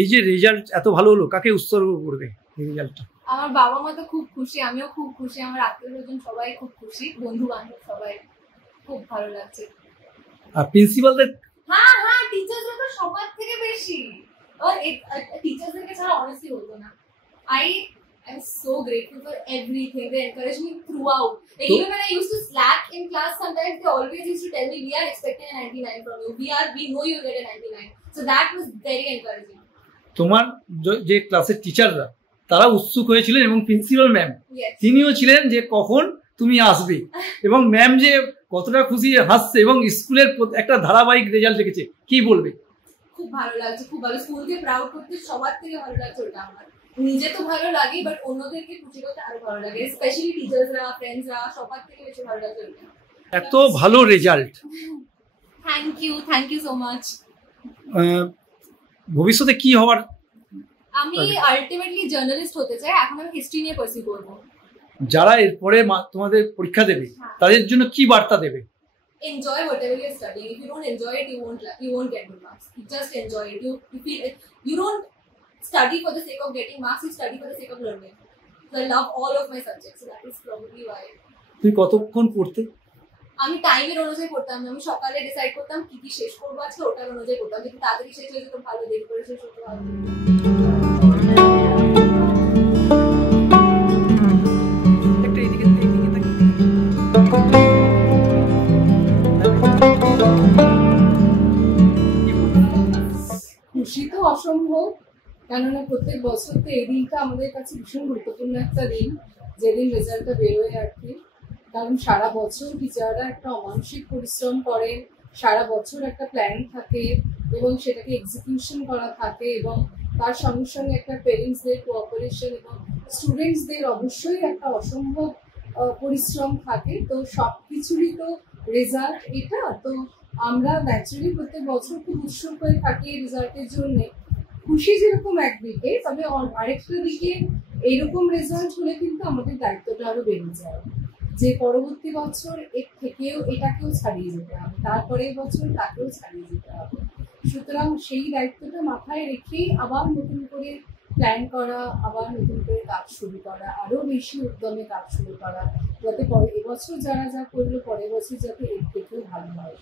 এই যে রেজাল্ট এত ভালো হলো, কাকে উৎসর্গ করবে এই রেজাল্টটা? আমার বাবা মা তো খুব খুশি, আমিও খুব খুশি, আমার আত্মীয়স্বজন সবাই খুব খুশি, বন্ধু বান্ধব সবাই, খুব ভালো লাগছে। আর প্রিন্সিপালদের? হ্যাঁ হ্যাঁ, টিচার্সরা তো সবার থেকে বেশি, আর টিচার্সদেরকে ছাড়া অনেস্টলি হতো না। I'm so grateful for everything. They encouraged me throughout. Like, even when I used to slack in class, sometimes they always used to tell me, "We are expecting a 99 from you. We know you will get a 99." So that was very encouraging. তোমার যে ক্লাসের টিচাররা তারা উৎসুক হয়েছিলেন এবং principal ma'am তিনিও ছিলেন যে কখন তুমি আসবে, এবং ম্যাম যে কতটা খুশি হাসছে এবং স্কুলের একটা ধারাবাহিক রেজাল্ট রেখেছে, কি বলবে? খুব ভালো লাগছে, খুব ভালো। স্কুলকে প্রাউড করতে সবার থেকে ভালো লাগছে ওটা আমার। নিজে তো ভালো লাগে, বাট অন্যদেরকে খুশি করতে আরো ভালো লাগে, স্পেশালি টিচার্সরা, ফ্রেন্ডসরা, সবার থেকে বেশি ভালো লাগছে ওটা। এত ভালো result, thank you so much. ভবিষ্যতে কি হওয়ার? আমি আলটিমেটলি জার্নালিস্ট হতে চাই, এখন আমি হিস্ট্রি নিয়ে পার্সিউ করব। যারা এরপরে তোমাদের পরীক্ষা দেবে তাদের জন্য কি বার্তা দেবে? Enjoy whatever you're studying. If you don't enjoy it, you won't get good marks. You just enjoy it. You don't study for the sake of getting marks. You study for the sake of learning. So I love all of my subjects. So that is probably why. তুমি কতক্ষণ পড়তে? আমি টাইমের অনুযায়ী পড়তাম। আমি সকালে decide করতাম কি শেষ করবো আজকে, ওটার অনুযায়ী পড়তাম। যদি তাড়াতাড়ি শেষ হয়ে যেত ভালো, দেরি করে শেষ হতো ভালো। খুশি তো অসম্ভব, কেননা প্রত্যেক বছর তো এই দিনটা আমাদের কাছে ভীষণ গুরুত্বপূর্ণ একটা দিন, যেদিন রেজাল্টটা বেরোয় আর কি। কারণ সারা বছর টিচাররা একটা অমানসিক পরিশ্রম করেন, সারা বছর একটা প্ল্যান থাকে এবং সেটাকে এক্সিকিউশন করা থাকে, এবং তার সঙ্গে সঙ্গে একটা পেরেন্টসদের কোঅপারেশন এবং স্টুডেন্টসদের অবশ্যই একটা অসম্ভব পরিশ্রম থাকে। তো সব কিছুরই তো রেজাল্ট এটা। তো আমরা ন্যাচারালি প্রত্যেক বছর খুব উৎসুক হয়ে থাকি রেজাল্টের জন্যে। খুশি যেরকম একদিকে, তবে আরেকটা দিকে এইরকম রেজাল্ট হলে কিন্তু আমাদের দায়িত্বটা আরো বেড়ে যায়, যে পরবর্তী বছর এর থেকেও এটাকেও ছাড়িয়ে যেতে হবে, তারপরের বছর তাকেও ছাড়িয়ে যেতে হবে। সুতরাং সেই দায়িত্বটা মাথায় রেখেই আবার নতুন করে প্ল্যান করা, আবার নতুন করে কাজ শুরু করা, আরো বেশি উদ্যমে কাজ শুরু করা, যাতে এবছর যারা যা করলো পরের বছর যাতে এর থেকেও ভালো হয়।